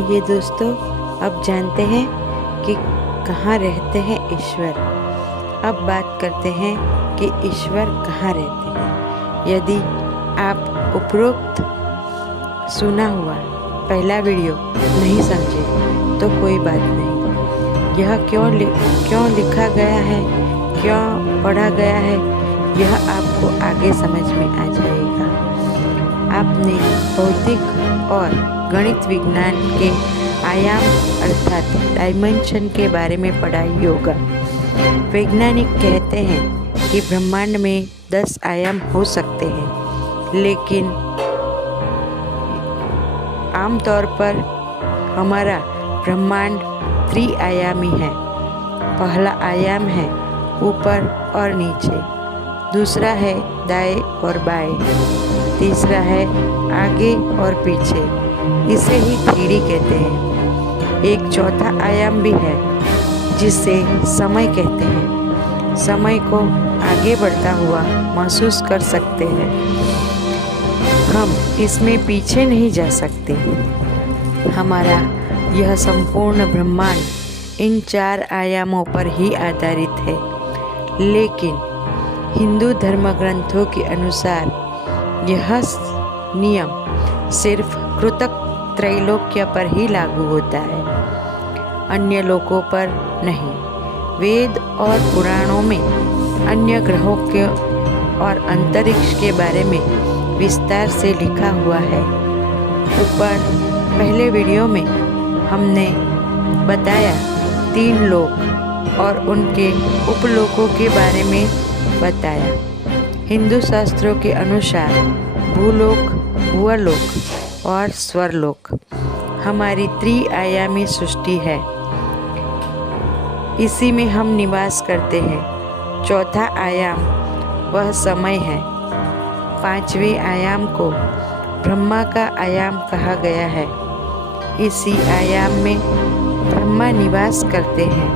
आइए दोस्तों, अब जानते हैं कि कहाँ रहते हैं ईश्वर। अब बात करते हैं कि ईश्वर कहाँ रहते हैं। यदि आप उपरोक्त सुना हुआ पहला वीडियो नहीं समझे तो कोई बात नहीं। यह क्यों लिखा गया है, क्यों पढ़ा गया है, यह आपको आगे समझ में आ जाएगा। आपने भौतिक और गणित विज्ञान के आयाम अर्थात डायमेंशन के बारे में पढ़ा ही होगा। वैज्ञानिक कहते हैं कि ब्रह्मांड में 10 आयाम हो सकते हैं, लेकिन आमतौर पर हमारा ब्रह्मांड त्रिआयामी है। पहला आयाम है ऊपर और नीचे, दूसरा है दाएं और बाएं, तीसरा है आगे और पीछे, इसे ही 3D कहते हैं। एक चौथा आयाम भी है जिसे समय कहते हैं। समय को आगे बढ़ता हुआ महसूस कर सकते हैं। हम इसमें पीछे नहीं जा सकते। हमारा यह संपूर्ण ब्रह्मांड इन 4 आयामों पर ही आधारित है, लेकिन हिंदू धर्म ग्रंथों के अनुसार यह नियम सिर्फ कृतक त्रैलोक्य पर ही लागू होता है, अन्य लोकों पर नहीं। वेद और पुराणों में अन्य ग्रहों के और अंतरिक्ष के बारे में विस्तार से लिखा हुआ है। ऊपर पहले वीडियो में हमने बताया 3 लोक और उनके उपलोकों के बारे में बताया। हिंदू शास्त्रों के अनुसार भूलोक, भुवलोक और स्वरलोक हमारी त्रिआयामी सृष्टि है। इसी में हम निवास करते हैं। चौथा आयाम वह समय है। 5वें आयाम को ब्रह्मा का आयाम कहा गया है। इसी आयाम में ब्रह्मा निवास करते हैं।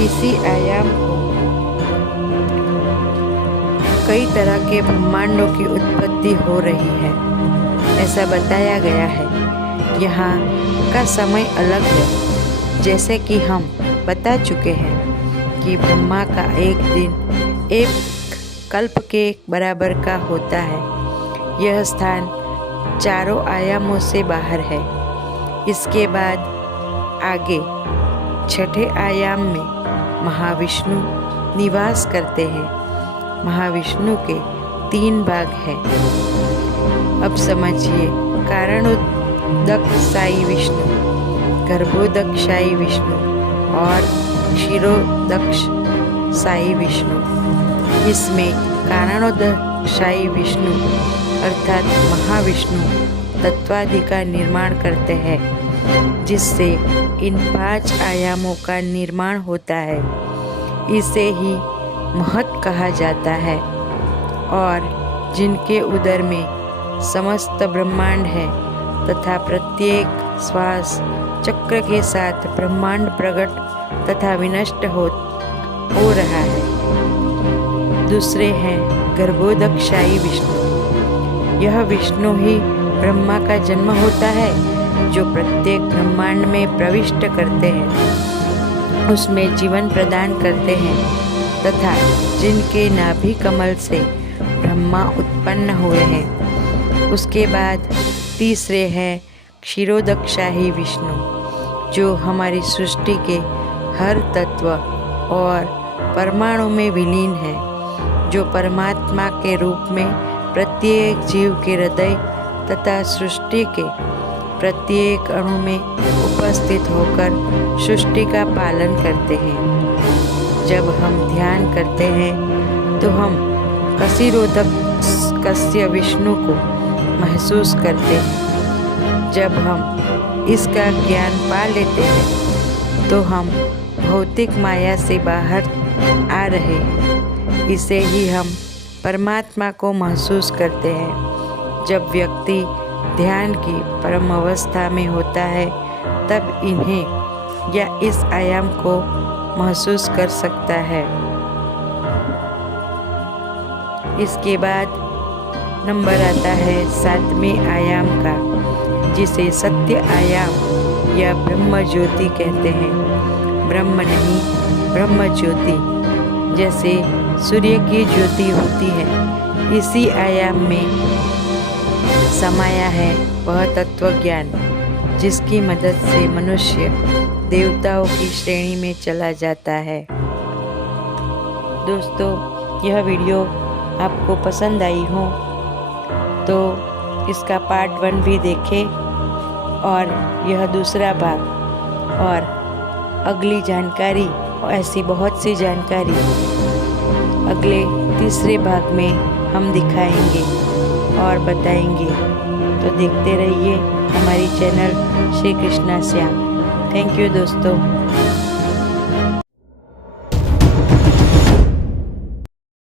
इसी आयाम को कई तरह के ब्रह्मांडों की उत्पत्ति हो रही है, ऐसा बताया गया है। यहाँ का समय अलग है, जैसे कि हम बता चुके हैं कि ब्रह्मा का एक दिन एक कल्प के बराबर का होता है। यह स्थान 4 आयामों से बाहर है। इसके बाद आगे 6ठे आयाम में महाविष्णु निवास करते हैं। महाविष्णु के 3 भाग हैं। अब समझिए, कारणोदकशायी विष्णु, गर्भोदकशायी विष्णु और क्षीरोदकशायी विष्णु। इसमें कारणोदकशायी विष्णु अर्थात महाविष्णु तत्वादि का निर्माण करते हैं, जिससे इन 5 आयामों का निर्माण होता है। इसे ही महत कहा जाता है, और जिनके उदर में समस्त ब्रह्मांड है तथा प्रत्येक श्वास चक्र के साथ ब्रह्मांड प्रकट तथा विनष्ट हो रहा है। दूसरे हैं गर्भोदकशायी विष्णु। यह विष्णु ही ब्रह्मा का जन्म होता है, जो प्रत्येक ब्रह्मांड में प्रविष्ट करते हैं, उसमें जीवन प्रदान करते हैं तथा जिनके नाभि कमल से ब्रह्मा उत्पन्न हुए हैं। उसके बाद तीसरे हैं क्षीरोदकशाही विष्णु, जो हमारी सृष्टि के हर तत्व और परमाणु में विलीन है, जो परमात्मा के रूप में प्रत्येक जीव के हृदय तथा सृष्टि के प्रत्येक अणु में उपस्थित होकर सृष्टि का पालन करते हैं। जब हम ध्यान करते हैं तो हम क्षीरोदकस्य विष्णु को महसूस करते हैं। जब हम इसका ज्ञान पा लेते हैं तो हम भौतिक माया से बाहर आ रहे हैं। इसे ही हम परमात्मा को महसूस करते हैं। जब व्यक्ति ध्यान की परम अवस्था में होता है, तब इन्हें या इस आयाम को महसूस कर सकता है। इसके बाद नंबर आता है 7वें आयाम का, जिसे सत्य आयाम या ब्रह्म ज्योति कहते हैं। ब्रह्म नहीं, ब्रह्म ज्योति। जैसे सूर्य की ज्योति होती है, इसी आयाम में समाया है वह तत्व ज्ञान, जिसकी मदद से मनुष्य देवताओं की श्रेणी में चला जाता है। दोस्तों, यह वीडियो आपको पसंद आई हो तो इसका पार्ट 1 भी देखें और यह दूसरा भाग और अगली जानकारी, ऐसी बहुत सी जानकारी अगले तीसरे भाग में हम दिखाएंगे और बताएंगे। तो देखते रहिए हमारी channel Shri Krishna Shyam. Thank you दोस्तों।